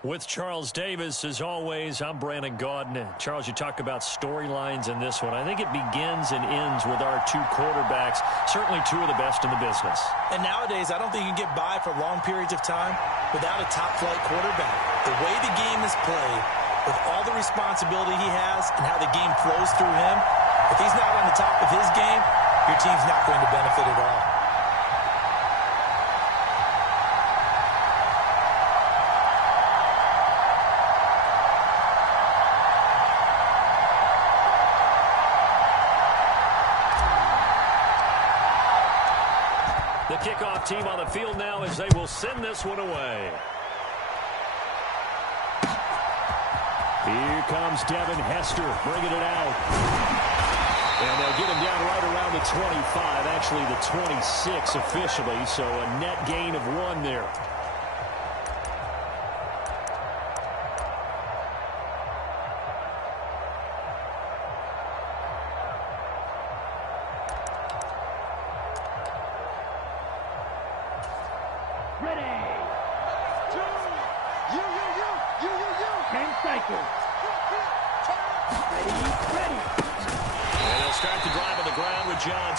With Charles Davis, as always, I'm Brandon Gaudin. Charles, you talk about storylines in this one. I think it begins and ends with our two quarterbacks, certainly two of the best in the business. And nowadays, I don't think you can get by for long periods of time without a top-flight quarterback. The way the game is played, with all the responsibility he has and how the game flows through him, if he's not on the top of his game, your team's not going to benefit at all. The kickoff team on the field now as they will send this one away. Here comes Devin Hester bringing it out. And they'll get him down right around the 25, actually the 26 officially, so a net gain of 1 there.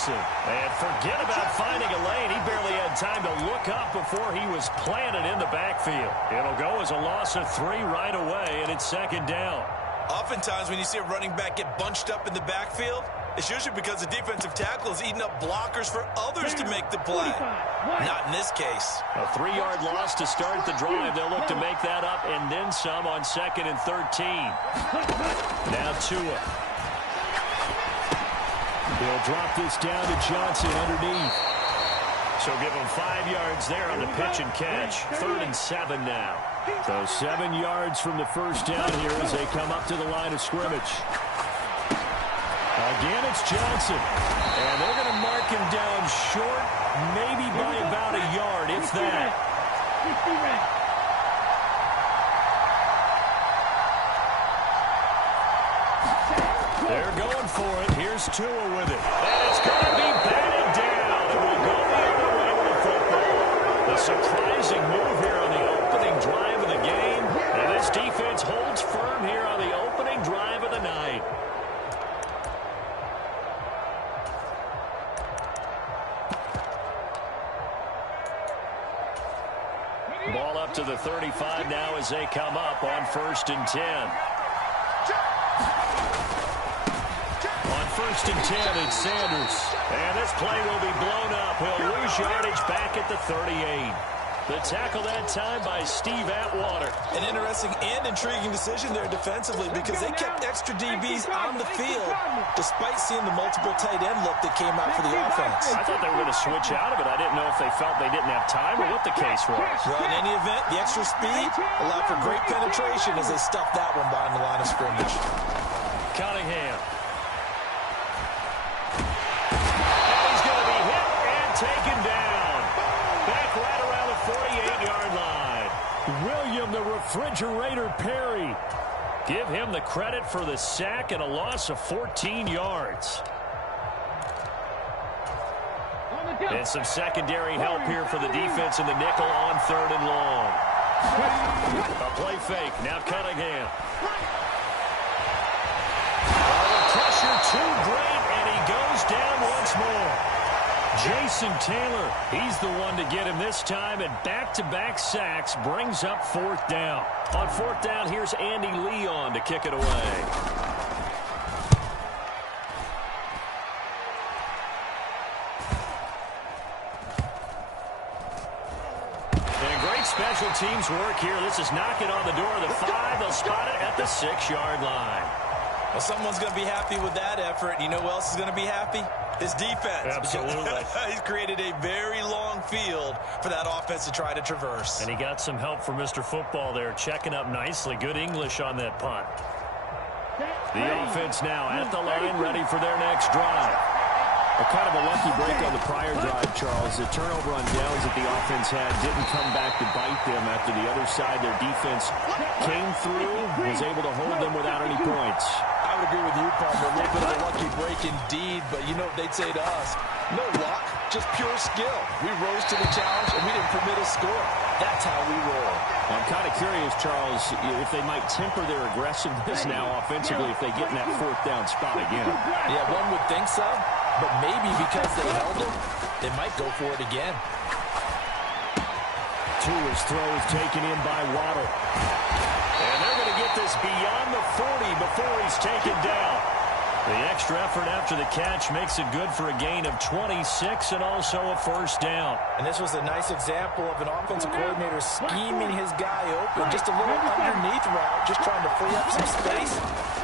And forget about finding a lane. He barely had time to look up before he was planted in the backfield. It'll go as a loss of 3 right away, and it's 2nd down. Oftentimes when you see a running back get bunched up in the backfield, it's usually because the defensive tackle is eating up blockers for others to make the play. Not in this case. A 3-yard loss to start the drive. They'll look to make that up and then some on 2nd and 13. Now Tua. He'll drop this down to Johnson underneath. So give him 5 yards there on the pitch and catch. 3rd and 7 now. So 7 yards from the first down here as they come up to the line of scrimmage. Again, it's Johnson. And they're going to mark him down short, maybe by about a yard, if that. They're going for it. Here's Tua with it. And it's going to be batted down. It will go the other way with the football. A surprising move here on the opening drive of the game. And this defense holds firm here on the opening drive of the night. Ball up to the 35 now as they come up on 1st and 10. On 1st and 10, it's Sanders. And this play will be blown up. He'll lose yardage back at the 38. The tackle that time by Steve Atwater. An interesting and intriguing decision there defensively because they kept extra DBs on the field despite seeing the multiple tight end look that came out for the offense. I thought they were going to switch out of it. I didn't know if they felt they didn't have time or what the case was. Well, in any event, the extra speed allowed for great penetration as they stuffed that one behind the line of scrimmage. Cunningham. And he's going to be hit and taken down. Back right around the 48-yard line. William the Refrigerator Perry. Give him the credit for the sack and a loss of 14 yards. And some secondary help here for the defense in the nickel on 3rd and long. A play fake. Now Cunningham. The pressure too great, and he goes down once more. Jason Taylor, he's the one to get him this time, and back-to-back sacks brings up 4th down. On 4th down, here's Andy Leon to kick it away. And great special teams work here. This is knocking on the door of the 5. They'll spot it at the 6-yard line. Well, someone's going to be happy with that effort. You know who else is going to be happy? His defense. Absolutely. He's created a very long field for that offense to try to traverse. And he got some help from Mr. Football there, checking up nicely. Good English on that punt. The offense now at the line, ready for their next drive. A kind of a lucky break on the prior drive, Charles. The turnover on downs that the offense had didn't come back to bite them after the other side. Their defense came through, was able to hold them without any points. I would agree with you, Palmer. A little bit of a lucky break indeed, but you know what they'd say to us? No luck, just pure skill. We rose to the challenge, and we didn't permit a score. That's how we roll. I'm kind of curious, Charles, if they might temper their aggressiveness now offensively if they get in that fourth down spot again. Yeah, one would think so, but maybe because they held them, they might go for it again. Tua's throw is taken in by Waddle. And they're going to get this beyond the 40 before he's taken down. The extra effort after the catch makes it good for a gain of 26 and also a first down. And this was a nice example of an offensive coordinator scheming his guy open. Just a little underneath route, just trying to free up some space,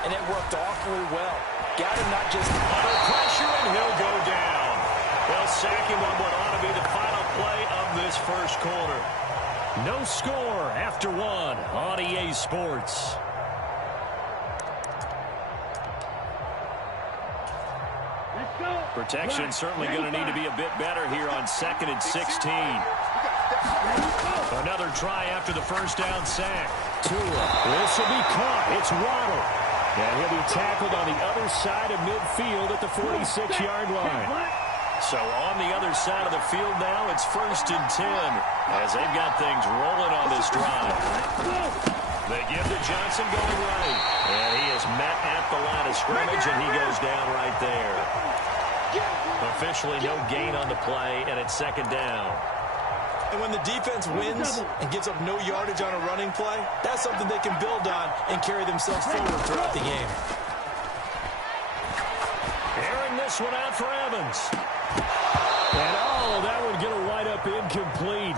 and it worked awfully well. Got him not just under pressure, and he'll go down. They'll sack him on what ought to be the final play of this first quarter. No score after one on EA Sports. Protection certainly going to need to be a bit better here on 2nd and 16. Another try after the first down sack. Tua. This will be caught. It's Waddle. And he'll be tackled on the other side of midfield at the 46-yard line. So on the other side of the field now, it's 1st and 10 as they've got things rolling on this drive. They give to Johnson going right. And he is met at the line of scrimmage, and he goes down right there. Officially no gain on the play, and it's 2nd down. And when the defense wins and gives up no yardage on a running play, that's something they can build on and carry themselves forward throughout the game. Airing this one out for Evans. And oh, that would get a wide up incomplete.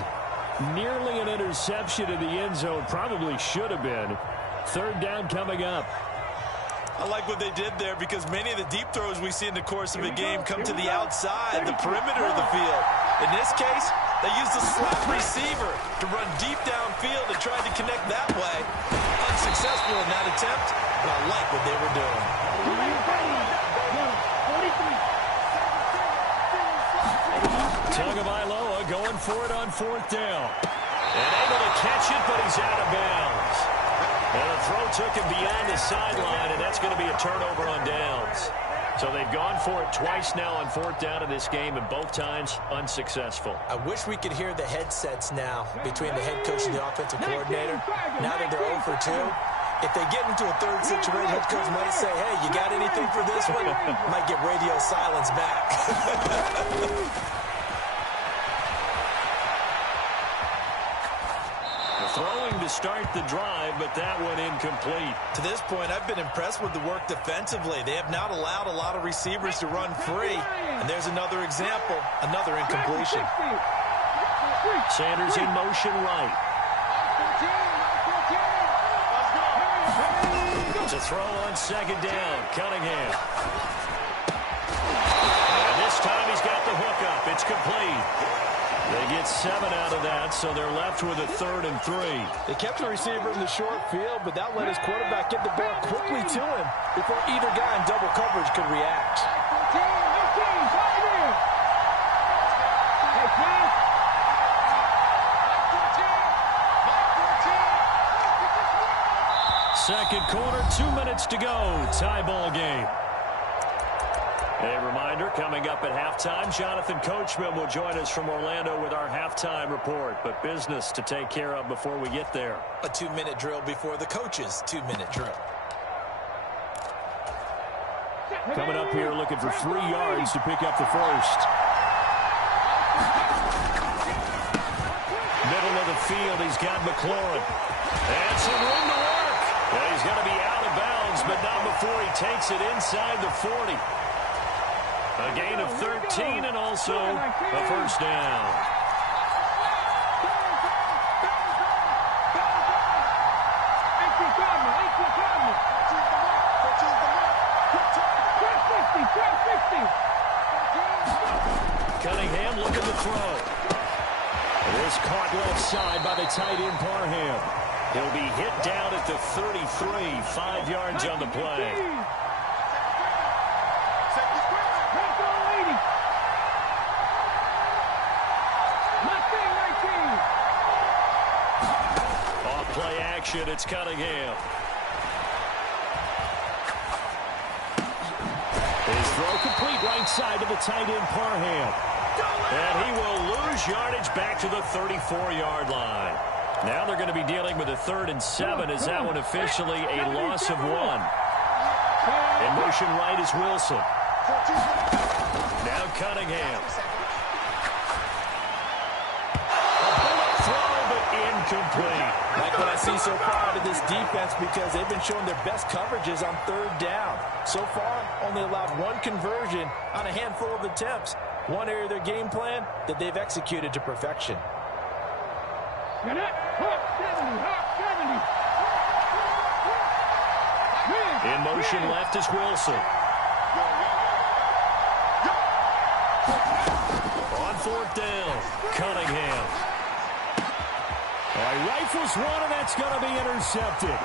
Nearly an interception in the end zone. Probably should have been. 3rd down coming up. I like what they did there because many of the deep throws we see in the course of a game come to the outside, the perimeter of the field. In this case, they used a slot receiver to run deep downfield and tried to connect that way. Unsuccessful in that attempt, but I like what they were doing. Tagovailoa going for it on 4th down. And able to catch it, but he's out of bounds. And the throw took him beyond the sideline, and that's going to be a turnover on downs. So they've gone for it twice now on 4th down in this game, and both times unsuccessful. I wish we could hear the headsets now between the head coach and the offensive coordinator. Now that they're 0 for 2, if they get into a third situation, head coach might say, hey, you got anything for this one? Might get radio silence back. Throwing to start the drive, but that one incomplete. To this point, I've been impressed with the work defensively. They have not allowed a lot of receivers to run free. And there's another example, another incompletion. Sanders in motion right. To throw on 2nd down, Cunningham. And this time he's got the hook up. It's complete. They get 7 out of that, so they're left with a 3rd and 3. They kept the receiver in the short field, but that let his quarterback get the ball quickly to him before either guy in double coverage could react. Second quarter, 2 minutes to go. Tie ball game. A reminder, coming up at halftime, Jonathan Coachman will join us from Orlando with our halftime report. But business to take care of before we get there. A 2-minute drill before the coach's 2-minute drill. Coming up here looking for 3 yards to pick up the first. Middle of the field, he's got McLaurin. And some room to work. And he's going to be out of bounds, but not before he takes it inside the 40. A gain of 13 and also a first down. Cunningham looking to throw. It is caught left side by the tight end Parham. He'll be hit down at the 33, 5 yards on the play. Off play action, it's Cunningham. Throw complete right side to the tight end, Parham. And he will lose yardage back to the 34-yard line. Now they're going to be dealing with a 3rd and 7 as that one officially a loss of 1. In motion right is Wilson. Now Cunningham. A bullet throw, but incomplete. Like what I see so far out of this defense, because they've been showing their best coverages on 3rd down. So far, only allowed 1 conversion on a handful of attempts. One area of their game plan that they've executed to perfection. In motion left is Wilson. On 4th down, Cunningham. He rifles one, and that's going to be intercepted.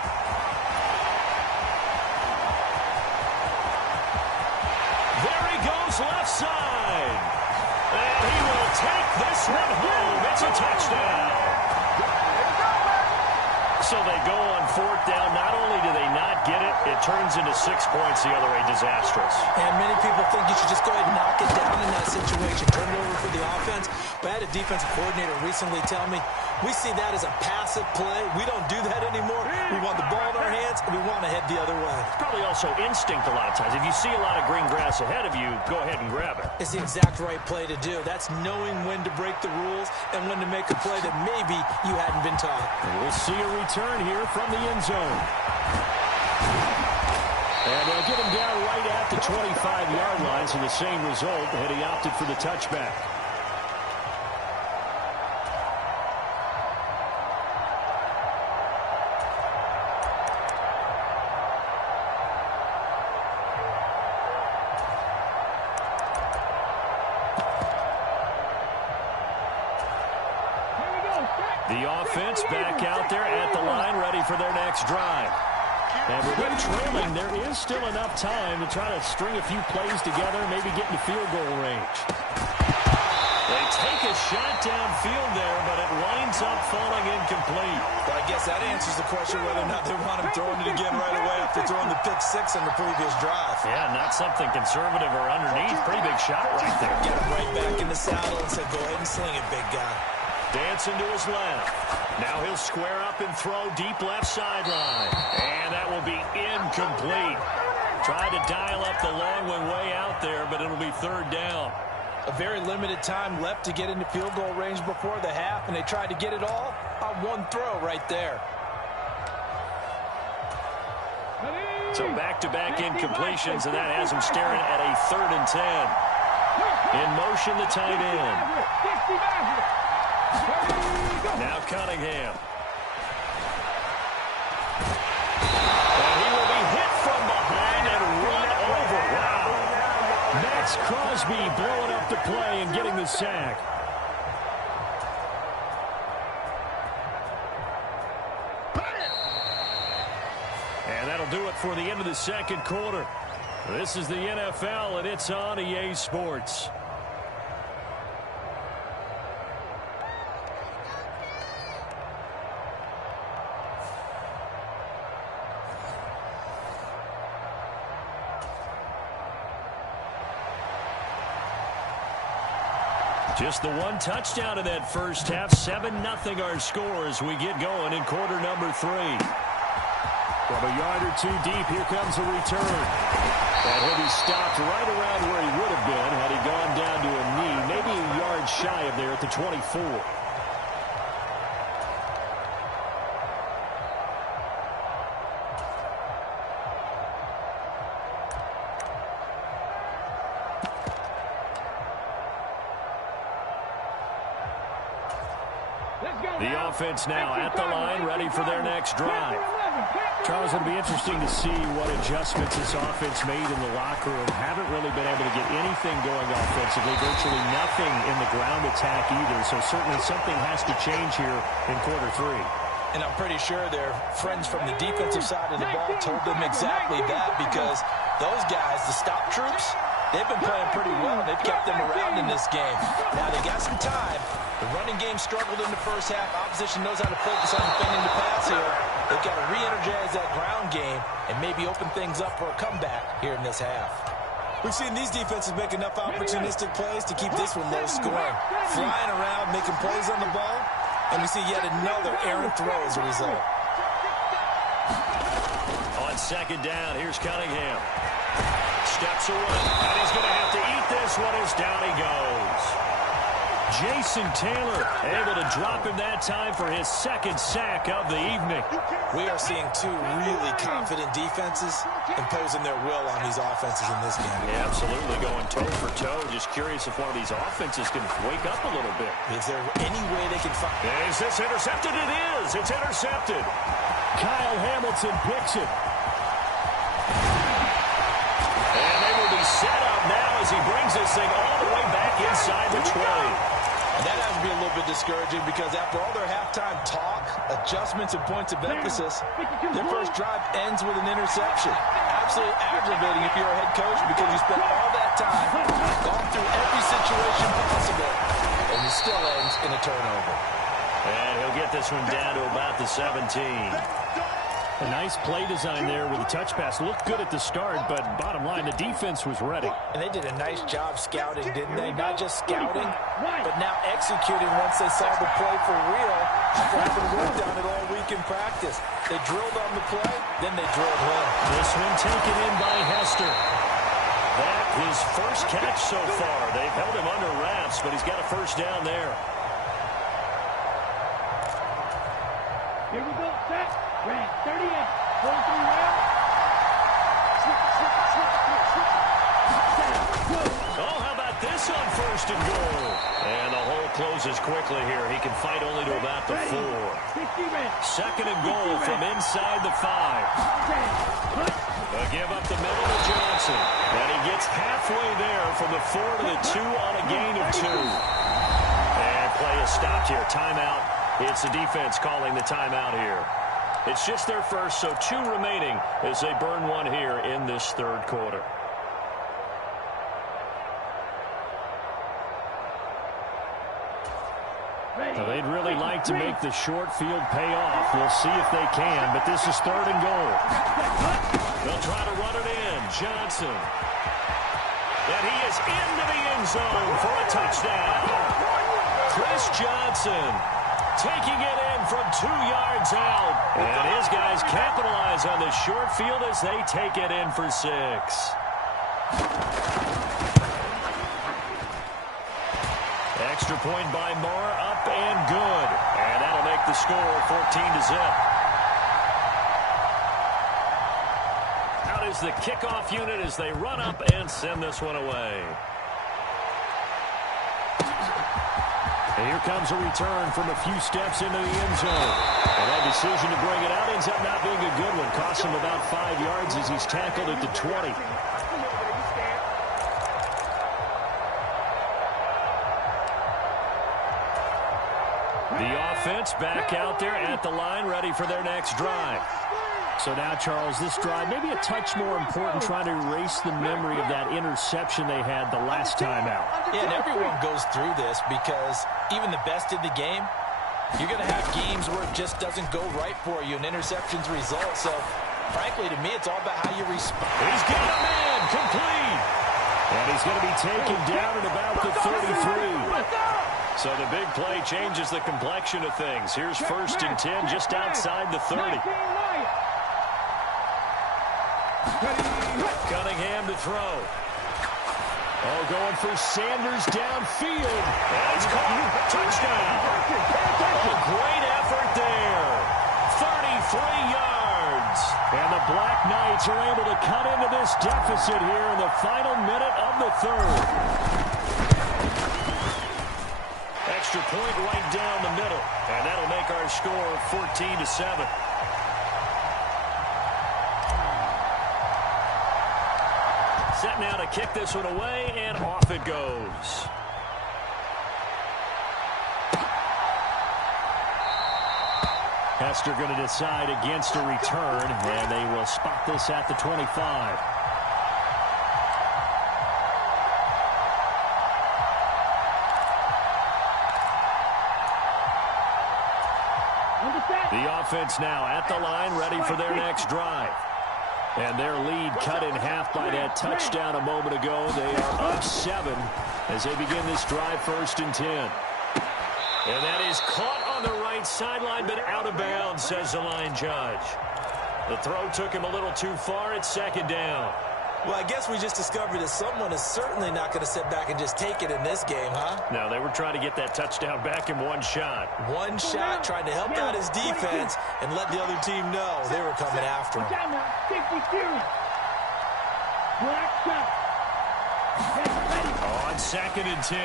There he goes left side. And he will take this one home. It's a touchdown. So they go on 4th down. Not only do they not get it, it turns into 6 points the other way. Disastrous. And many people think you should just go ahead and knock it down in that situation. Turn it over for the offense. But I had a defensive coordinator recently tell me, we see that as a passive play. We don't do that anymore. We want the ball in our hands, and we want to head the other way. It's probably also instinct a lot of times. If you see a lot of green grass ahead of you, go ahead and grab it. It's the exact right play to do. That's knowing when to break the rules and when to make a play that maybe you hadn't been taught. And we'll see a return here from the end zone. And they'll get him down right at the 25-yard line, so the same result, had he opted for the touchback. The offense back out there at the line, ready for their next drive. And with them trailing, there is still enough time to try to string a few plays together, maybe get into field goal range. They take a shot downfield there, but it winds up falling incomplete. But I guess that answers the question whether or not they want him throwing it again right away after throwing the pick 6 on the previous drive. Yeah, not something conservative or underneath. Pretty big shot right there. Get him right back in the saddle and said, go ahead and sling it, big guy. Dancing to his left. Now he'll square up and throw deep left sideline. And that will be incomplete. Tried to dial up the long one way out there, but it'll be 3rd down. A very limited time left to get into field goal range before the half, and they tried to get it all on 1 throw right there. So back-to-back incompletions, and that has him staring at a 3rd and 10. In motion, the tight end. Now Cunningham. And he will be hit from behind and run over. Wow. Max Crosby blowing up the play and getting the sack. And that'll do it for the end of the 2nd quarter. This is the NFL, and it's on EA Sports. Just the 1 touchdown in that first half. 7-0 our score as we get going in quarter number 3. From a yard or 2 deep, here comes a return. And he'll be stopped right around where he would have been had he gone down to a knee, maybe a yard shy of there at the 24. The offense now at the line, ready for their next drive. Charles, it'll be interesting to see what adjustments this offense made in the locker room. Haven't really been able to get anything going offensively, virtually nothing in the ground attack either. So certainly something has to change here in quarter 3. And I'm pretty sure their friends from the defensive side of the ball told them exactly that, because those guys, the stop troops, they've been playing pretty well. They've kept them around in this game. Now they got some time. The running game struggled in the first half. Opposition knows how to focus on defending the pass here. They've got to re-energize that ground game and maybe open things up for a comeback here in this half. We've seen these defenses make enough opportunistic plays to keep this one low scoring. Flying around, making plays on the ball, and we see yet another errant throw as a result. On second down, here's Cunningham. Steps away, and he's going to have to eat this one as down he goes. Jason Taylor able to drop him that time for his second sack of the evening. We are seeing two really confident defenses imposing their will on these offenses in this game. Yeah, absolutely, going toe for toe. Just curious if one of these offenses can wake up a little bit. Is there any way they can find... Is this intercepted? It is. It's intercepted. Kyle Hamilton picks it. And they will be set up now as he brings this thing all the way back inside the 20. And that has to be a little bit discouraging because after all their halftime talk, adjustments, and points of emphasis, their first drive ends with an interception. Absolutely aggravating if you're a head coach because you spent all that time, gone through every situation possible, and it still ends in a turnover. And he'll get this one down to about the 17. A nice play design there with the touch pass. Looked good at the start, but bottom line, the defense was ready. And they did a nice job scouting, didn't they? Not just scouting, but now executing once they saw the play for real after having worked on it all week in practice. They drilled on the play, then they drilled him. This one taken in by Hester. That his first catch so far. They've held him under wraps, but he's got a first down there. Here we go, set. Red, 38, 43 round. Oh, how about this on first and goal? And the hole closes quickly here. He can fight only to about the 4. Second and goal from inside the 5. They'll give up the middle to Johnson. And he gets halfway there from the 4 to the 2 on a gain of 2. And play is stopped here. Timeout. It's the defense calling the timeout here. It's just their first, so 2 remaining as they burn one here in this third quarter. Now, they'd really like to make the short field pay off. We'll see if they can, but this is third and goal. They'll try to run it in. Johnson. And he is into the end zone for a touchdown. Chris Johnson taking it in from 2 yards out. And his guys capitalize on the short field as they take it in for 6. Extra point by Moore, up and good. And that'll make the score 14-0. Out is the kickoff unit as they run up and send this one away. And here comes a return from a few steps into the end zone. And that decision to bring it out ends up not being a good one. Costs him about 5 yards as he's tackled at the 20. The offense back out there at the line, ready for their next drive. So now, Charles, this drive may be a touch more important, trying to erase the memory of that interception they had the last time out. Yeah, and everyone goes through this because even the best in the game, you're going to have games where it just doesn't go right for you, and interceptions result. So, frankly, to me, it's all about how you respond. He's got a man complete. And he's going to be taken down at about the 33. So the big play changes the complexion of things. Here's first and 10 just outside the 30. Cunningham to throw. Oh, going for Sanders downfield. And it's caught. Touchdown. Oh, great effort there. 33 yards. And the Black Knights are able to cut into this deficit here in the final minute of the third. Extra point right down the middle. And that'll make our score 14-7. Set now to kick this one away, and off it goes. Hester going to decide against a return, and they will spot this at the 25. The offense now at the line, ready for their next drive. And their lead cut in half by that touchdown a moment ago. They are up 7 as they begin this drive, 1st and 10. And that is caught on the right sideline, but out of bounds, says the line judge. The throw took him a little too far. It's 2nd down. Well, I guess we just discovered that someone is certainly not going to sit back and just take it in this game, huh? No, they were trying to get that touchdown back in one shot. One shot, trying to help out his defense and let the other team know they were coming after him. On 2nd and 10,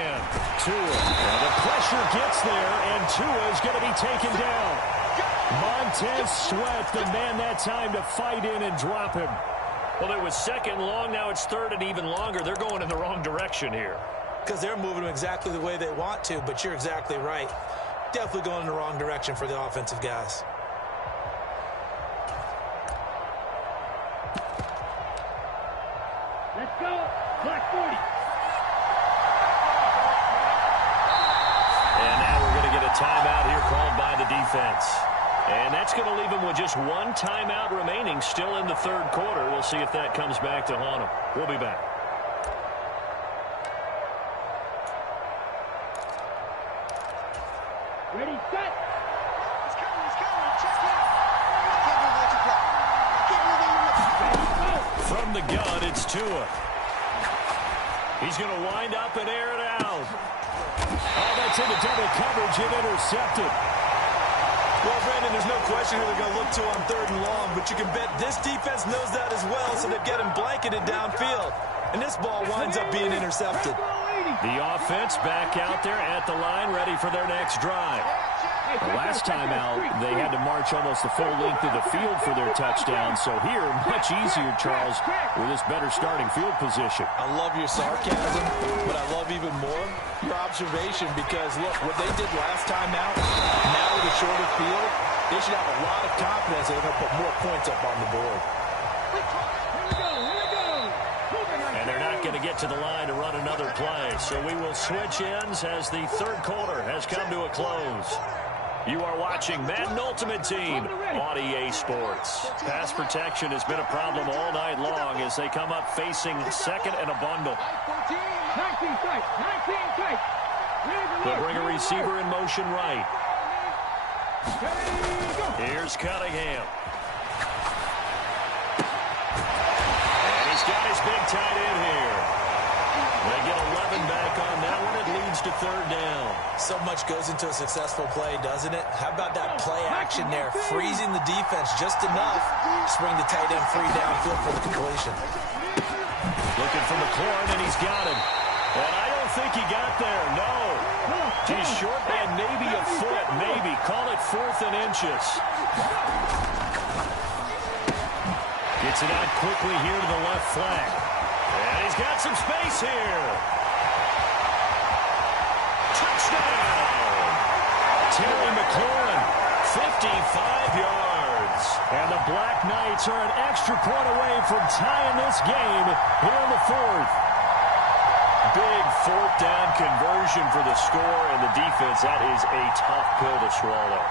Tua. And the pressure gets there, and Tua is going to be taken down. Montez Sweat, the man that time to fight in and drop him. Well, it was 2nd long. Now it's 3rd and even longer. They're going in the wrong direction here. Because they're moving them exactly the way they want to, but you're exactly right. Definitely going in the wrong direction for the offensive guys. Let's go. Clock 40. And now we're going to get a timeout here called by the defense. And that's going to leave them with just one timeout remaining still in the 3rd quarter. We'll see if that comes back to haunt them. We'll be back. Ready, set. He's coming. Check it out. I can't believe you play. I can't believe you play. From the gun, it's Tua. He's going to wind up and air it out. Oh, that's into double coverage and intercepted. Well, Brandon, there's no question who they're going to look to on 3rd and long, but you can bet this defense knows that as well, so they're getting blanketed downfield. And this ball winds up being intercepted. The offense back out there at the line, ready for their next drive. The last time out, they had to march almost the full length of the field for their touchdown. So here, much easier, Charles, with this better starting field position. I love your sarcasm, but I love even more your observation because, look, what they did last time out, now with a shorter field, they should have a lot of confidence that they're going to put more points up on the board. And they're not going to get to the line to run another play. So we will switch ends as the 3rd quarter has come to a close. You are watching Madden Ultimate Team on EA Sports. Pass protection has been a problem all night long as they come up facing 2nd and a bundle. 19 tight. 19 tight. They'll bring a receiver in motion right. Here's Cunningham. And he's got his big tight end here. They get 11 back on that one. It leads to 3rd down. So much goes into a successful play, doesn't it? How about that play action there, freezing the defense just enough to bring the tight end free downfield for the completion. Looking for McLaurin, and he's got him. And I don't think he got there, no. He's short and maybe a foot, maybe. Call it 4th and inches. Gets it out quickly here to the left flank. And he's got some space here. Touchdown! Terry McLaurin, 55 yards. And the Black Knights are an extra point away from tying this game here in the 4th. Big 4th down conversion for the score, and the defense, that is a tough pill to swallow.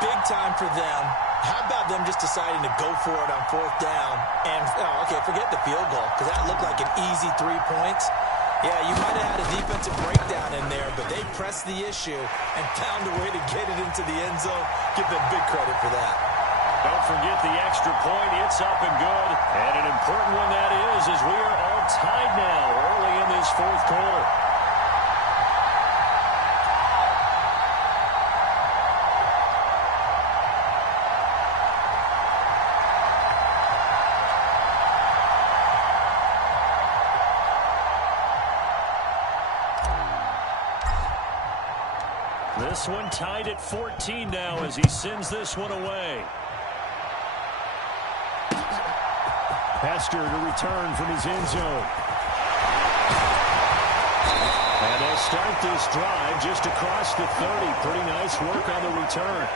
Big time for them. How about them just deciding to go for it on 4th down? And, okay, forget the field goal, because that looked like an easy 3 points. Yeah, you might have had a defensive breakdown in there, but they pressed the issue and found a way to get it into the end zone. Give them big credit for that. Don't forget the extra point. It's up and good. And an important one that is, as we are all tied now early in this 4th quarter. This one tied at 14 now as he sends this one away. Hester to return from his end zone. And they'll start this drive just across the 30. Pretty nice work on the return.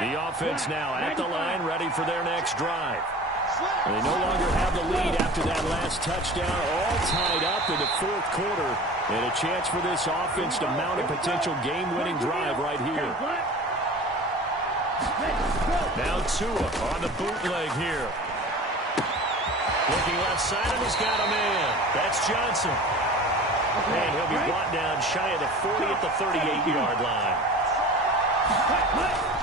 The offense now at the line, ready for their next drive. They no longer have the lead after that last touchdown. All tied up in the 4th quarter. And a chance for this offense to mount a potential game-winning drive right here. Now Tua on the bootleg here. Looking left side, and he's got a man. That's Johnson. And he'll be brought down shy of the 40 at the 38-yard line.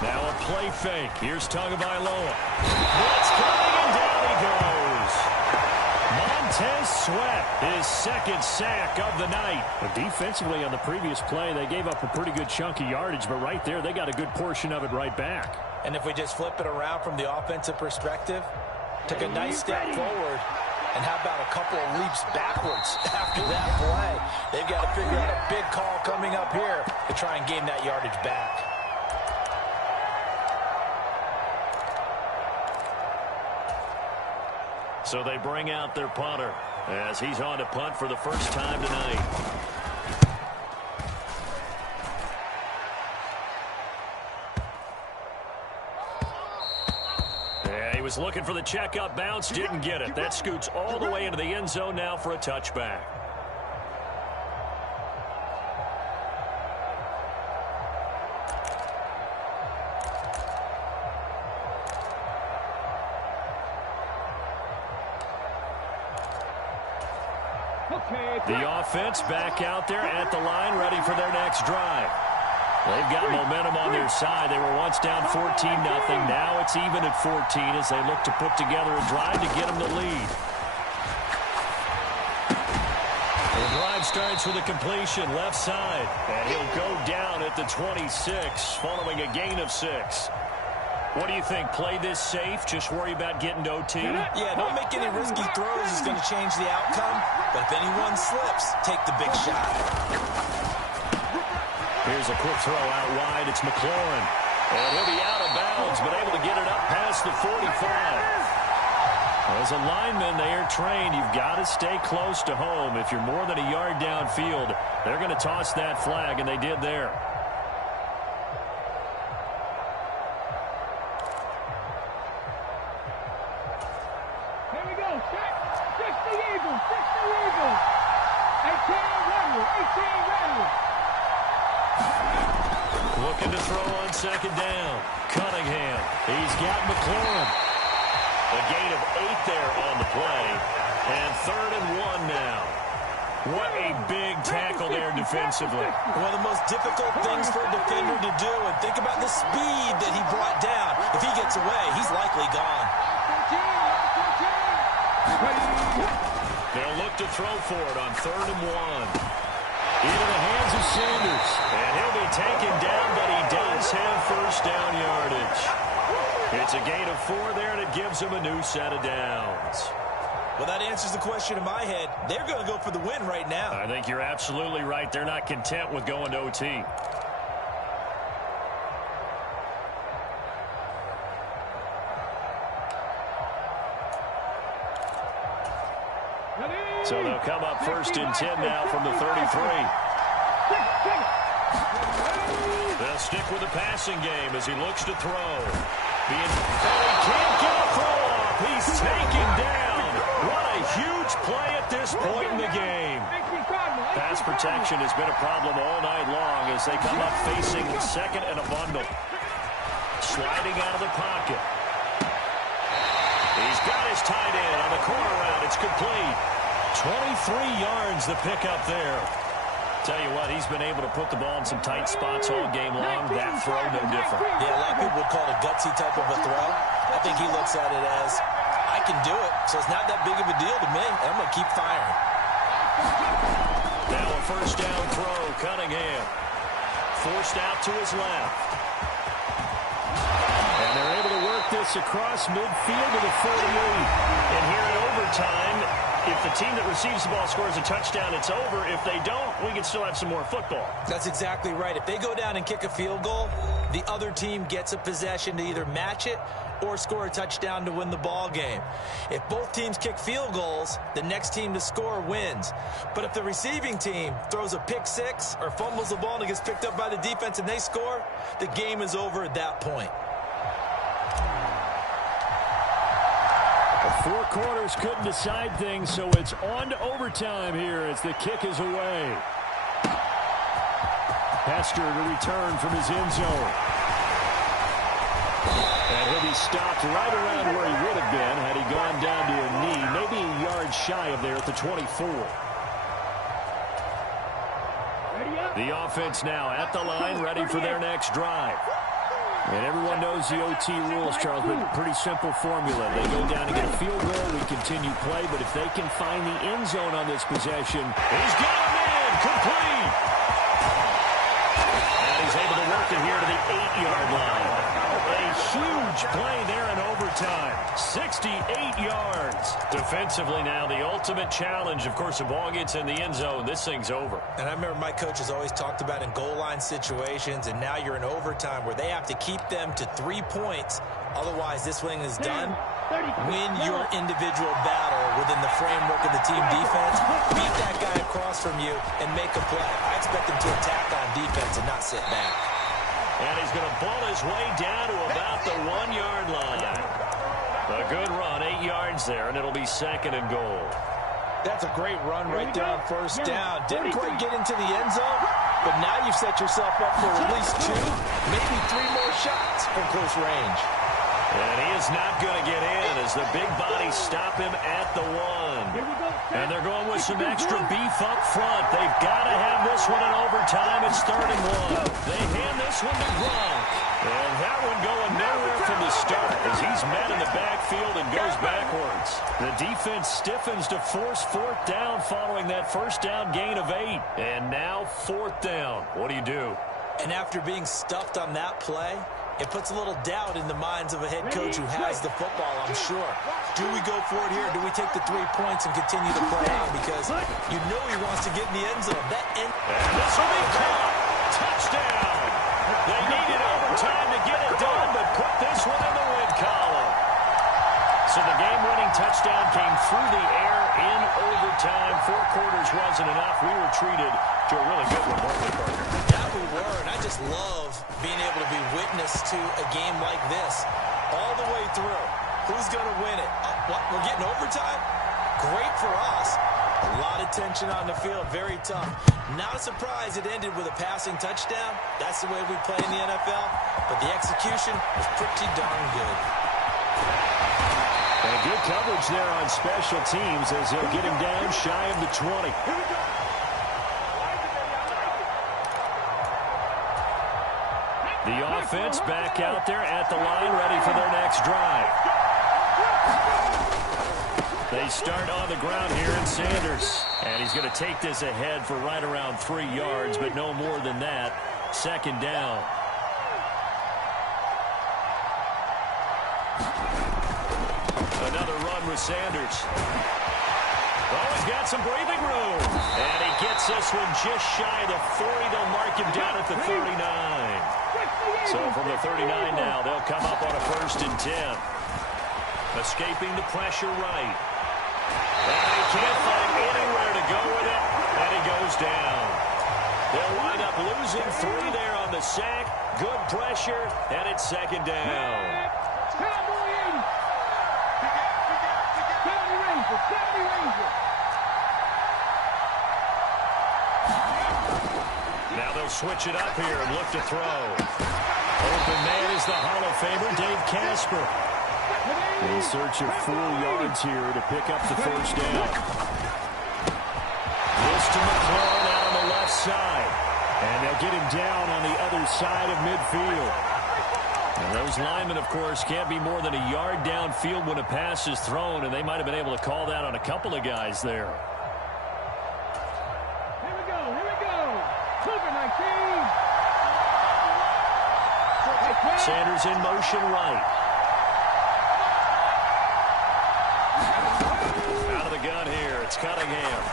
Now a play fake. Here's Tagovailoa. Blitz coming, and down he goes. Montez Sweat, his second sack of the night. But defensively on the previous play, they gave up a pretty good chunk of yardage, but right there, they got a good portion of it right back. And if we just flip it around from the offensive perspective, took a nice step forward, and how about a couple of leaps backwards after that play? They've got to figure out a big call coming up here to try and gain that yardage back. So they bring out their punter as he's on to punt for the first time tonight. Yeah, he was looking for the checkup bounce, didn't get it. That scoots all the way into the end zone now for a touchback. The offense back out there at the line, ready for their next drive. They've got momentum on their side. They were once down 14-0. Now it's even at 14 as they look to put together a drive to get them the lead. The drive starts with a completion left side, and he'll go down at the 26 following a gain of 6. What do you think? Play this safe? Just worry about getting to OT? Yeah, don't make any risky throws. It's going to change the outcome. But if anyone slips, take the big shot. Here's a quick throw out wide. It's McLaurin. And he'll be out of bounds, but able to get it up past the 45. As a lineman, they are trained. You've got to stay close to home. If you're more than a yard downfield, they're going to toss that flag, and they did there. Looking to throw on second down. Cunningham. He's got McLaurin. A gain of 8 there on the play. And 3rd and 1 now. What a big tackle there defensively. One of the most difficult things for a defender to do. And think about the speed that he brought down. If he gets away, he's likely gone. They'll look to throw for it on 3rd and 1. Into the hands of Sanders. And he'll be taken down, but he does have first down yardage. It's a gain of 4 there, and it gives him a new set of downs. Well, that answers the question in my head. They're going to go for the win right now. I think you're absolutely right. They're not content with going to OT. So they'll come up 1st and 10 now from the 33. They'll stick with the passing game as he looks to throw. He can't get a throw off. He's taken down. What a huge play at this point in the game. Pass protection has been a problem all night long as they come up facing 2nd and a bundle. Sliding out of the pocket. He's got his tight end on the corner route. It's complete. 23 yards the pickup there. Tell you what, he's been able to put the ball in some tight spots all game long. That throw, no different. Yeah, a lot of people would call it a gutsy type of a throw. I think he looks at it as, I can do it, so it's not that big of a deal to me. I'm going to keep firing. Now a first down throw, Cunningham. Forced out to his left. And they're able to work this across midfield to the 48. And here in overtime, if the team that receives the ball scores a touchdown, it's over. If they don't, we can still have some more football. That's exactly right. If they go down and kick a field goal, the other team gets a possession to either match it or score a touchdown to win the ball game. If both teams kick field goals, the next team to score wins. But if the receiving team throws a pick six or fumbles the ball and it gets picked up by the defense and they score, the game is over at that point. 4 quarters couldn't decide things, so it's on to overtime here as the kick is away. Hester to return from his end zone. And he'll be stopped right around where he would have been had he gone down to a knee, maybe a yard shy of there at the 24. The offense now at the line, ready for their next drive. And everyone knows the OT rules, Charles, but pretty simple formula. They go down to get a field goal, we continue play, but if they can find the end zone on this possession, he's got him in, complete. And he's able to work it here to the 8-yard line. A huge play there in overtime. 68 yards. Defensively now, the ultimate challenge. Of course, the ball gets in the end zone. This thing's over. And I remember my coaches always talked about in goal line situations, and now you're in overtime where they have to keep them to 3 points. Otherwise, this thing is done. Win your individual battle within the framework of the team defense. Beat that guy across from you and make a play. I expect them to attack on defense and not sit back. And he's going to ball his way down to about the 1-yard line. A good run, 8 yards there, and it'll be 2nd and goal. That's a great run right there on first down. Didn't quite get into the end zone, but now you've set yourself up for at least 2, maybe 3 more shots from close range. And he is not going to get in as the big bodies stop him at the 1. And they're going with some extra beef up front. They've got to have this one in overtime. It's 3rd and 1. They hand this one to Gronk. And that one going nowhere from the start as he's met in the backfield and goes backwards. The defense stiffens to force 4th down following that first down gain of 8. And now 4th down. What do you do? And after being stuffed on that play, it puts a little doubt in the minds of a head coach who has the football, I'm sure. Do we go for it here? Do we take the 3 points and continue to play on? Because you know he wants to get in the end zone. And this will be caught. Touchdown. They needed overtime to get it done, but put this one in the win column. So the game-winning touchdown came through the air in overtime. 4 quarters wasn't enough. We were treated to a really good one, weren't we, partner? Yeah, we were, and I just love being able to be witness to a game like this all the way through. Who's going to win it? What, we're getting overtime? Great for us. A lot of tension on the field, very tough. Not a surprise it ended with a passing touchdown. That's the way we play in the NFL, but the execution was pretty darn good. And good coverage there on special teams as they'll get him down shy of the 20. The offense back out there at the line, ready for their next drive. They start on the ground here in Sanders. And he's going to take this ahead for right around 3 yards, but no more than that. 2nd down. Another run with Sanders. Oh, he's got some breathing room. And he gets this one just shy of the 40. They'll mark him down at the 39. So from the 39 now, they'll come up on a 1st and 10. Escaping the pressure right. And he can't find anywhere to go with it. And he goes down. They'll wind up losing 3 there on the sack. Good pressure. And it's 2nd down. Now they'll switch it up here and look to throw. Open man is the Hall of Famer, Dave Casper. In search of 4 yards here to pick up the 1st down. This to McLaurin out on the left side. And they'll get him down on the other side of midfield. And those linemen, of course, can't be more than a yard downfield when a pass is thrown, and they might have been able to call that on a couple of guys there. Here we go. Cougar 19. Sanders in motion right. Out of the gun here, it's Cunningham.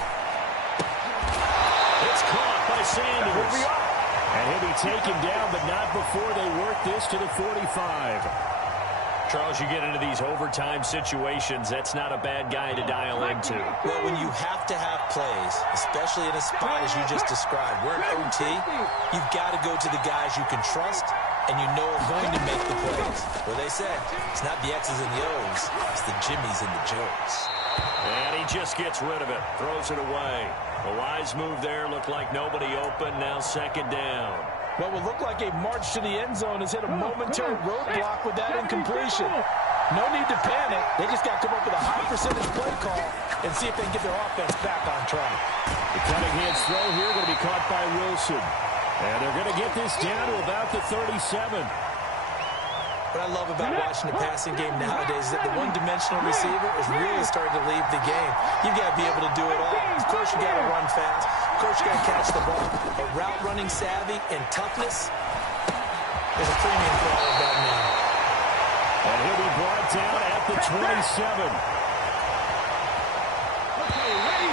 It's caught by Sanders. And he'll be taken down, but not before they work this to the 45. Charles, you get into these overtime situations, that's not a bad guy to dial into. Well, when you have to have plays, especially in a spot as you just described, we're in OT, you've got to go to the guys you can trust and you know are going to make the plays. Well, they said it's not the X's and the O's, it's the Jimmies and the Joes. And he just gets rid of it, throws it away. A wise move there, looked like nobody open, now second down. What would look like a march to the end zone has hit a momentary roadblock with that incompletion. No need to panic. They just got to come up with a high percentage play call and see if they can get their offense back on track. The cutting hands throw here going to be caught by Wilson. And they're going to get this down to about the 37. What I love about watching the passing game nowadays is that the one-dimensional receiver is really starting to leave the game. You've got to be able to do it all. Of course, you got to run fast. Of course, you got to catch the ball. But route running savvy and toughness is a premium for all of that now. And he'll be brought down at the 27. Okay, ready?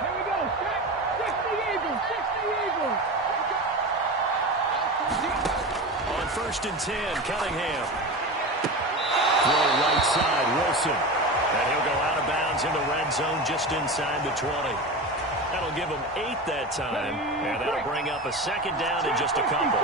Here we go. Set. 60 Eagles. 60 Eagles. On 1st and 10, Cunningham. Throw right side, Wilson. And he'll go out of bounds in the red zone just inside the 20. That'll give him 8 that time. And that'll bring up a second down in just a couple.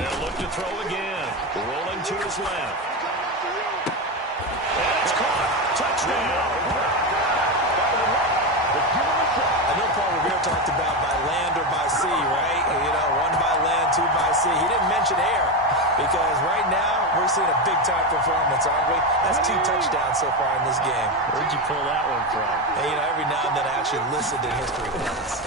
They'll look to throw again. Rolling to his left. And it's caught. Touchdown. I know Paul Revere talked about by land or by sea, right? You know, 1 by land, 2 by sea. He didn't mention air because right now we're seeing a big-time performance, aren't we? That's 2 touchdowns so far in this game. Where'd you pull that one from? And, you know, every now and then I actually listened in history class.